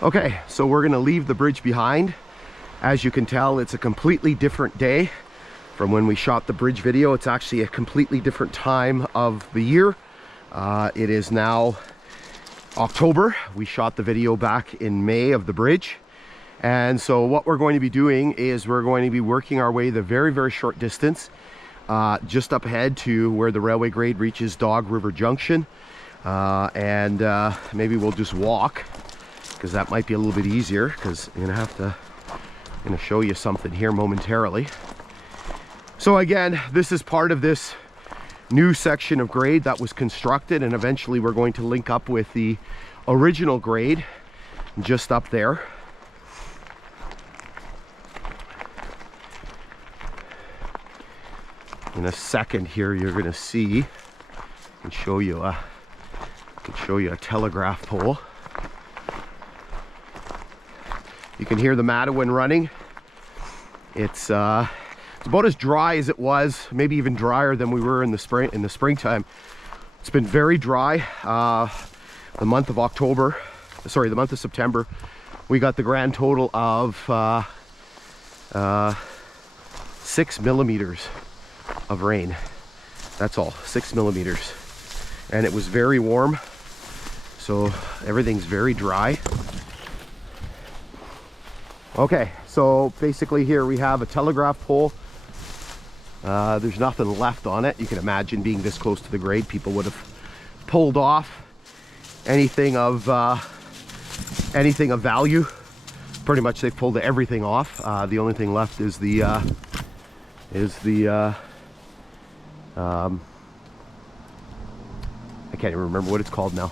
Okay, so we're gonna leave the bridge behind. As you can tell, it's a completely different day from when we shot the bridge video. It's actually a completely different time of the year. It is now October. We shot the video back in May of the bridge. And so what we're going to be doing is we're going to be working our way the very, very short distance just up ahead to where the railway grade reaches Dog River Junction. Maybe we'll just walk, because that might be a little bit easier, because I'm gonna show you something here momentarily. So again, this is part of this new section of grade that was constructed, and eventually we're going to link up with the original grade just up there. In a second here, you're gonna see, I can show you a telegraph pole. You can hear the Matawin running. It's about as dry as it was, maybe even drier than we were in the springtime. It's been very dry. The month of September, we got the grand total of 6 millimeters of rain. That's all, 6 millimeters. And it was very warm, so everything's very dry. Okay, so basically here we have a telegraph pole. There's nothing left on it. You can imagine, being this close to the grade, people would have pulled off anything of value. Pretty much they've pulled everything off. The only thing left is the I can't even remember what it's called now.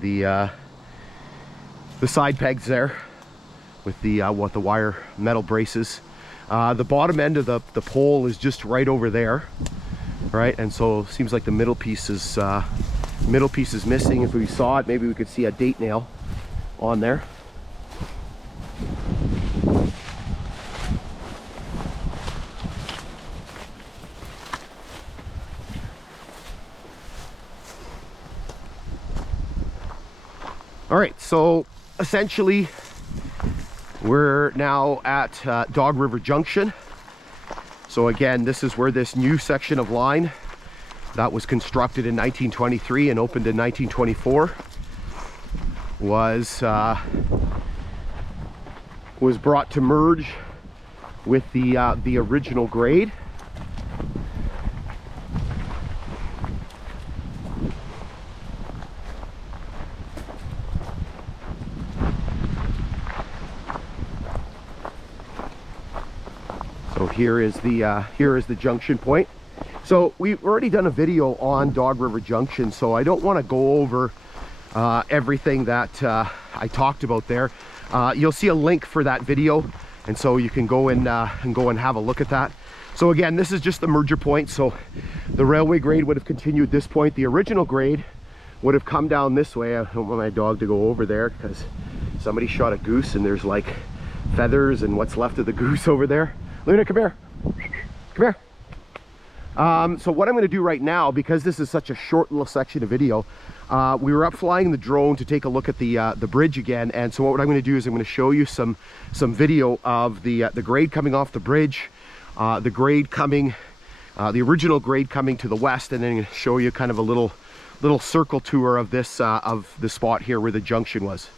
The side pegs there with the wire metal braces. The bottom end of the pole is just right over there, right? And so it seems like the middle piece is missing. If we saw it, maybe we could see a date nail on there. All right, so essentially we're now at Dog River Junction. So again, this is where this new section of line that was constructed in 1923 and opened in 1924 was brought to merge with the original grade. So here is the junction point. So we've already done a video on Dog River Junction, so I don't want to go over everything that I talked about there. You'll see a link for that video, and so you can go and have a look at that. So again, this is just the merger point. So the railway grade would have continued this point. The original grade would have come down this way. I don't want my dog to go over there because somebody shot a goose and there's like feathers and what's left of the goose over there. Luna, come here. Come here. So what I'm going to do right now, because this is such a short little section of video, we were up flying the drone to take a look at the bridge again, and so what I'm going to do is I'm going to show you some video of the grade coming off the bridge, the grade coming, the original grade coming to the west, and then I'm going to show you kind of a little circle tour of this of the spot here where the junction was.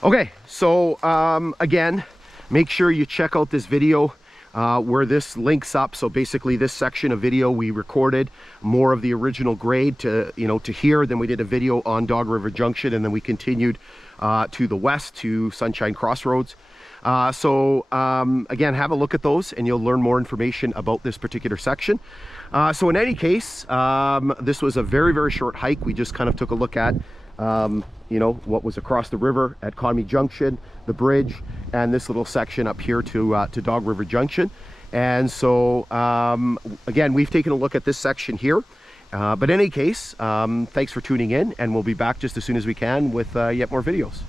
Okay, so again, make sure you check out this video where this links up. So basically this section of video we recorded more of the original grade to, you know, to here. Then we did a video on Dog River Junction, and then we continued to the west to Sunshine Crossroads. Again, have a look at those and you'll learn more information about this particular section. So in any case, this was a very, very short hike. We just kind of took a look at you know, what was across the river at Conmy Junction, the bridge, and this little section up here to Dog River Junction. And so again, we've taken a look at this section here. But in any case, thanks for tuning in, and we'll be back just as soon as we can with yet more videos.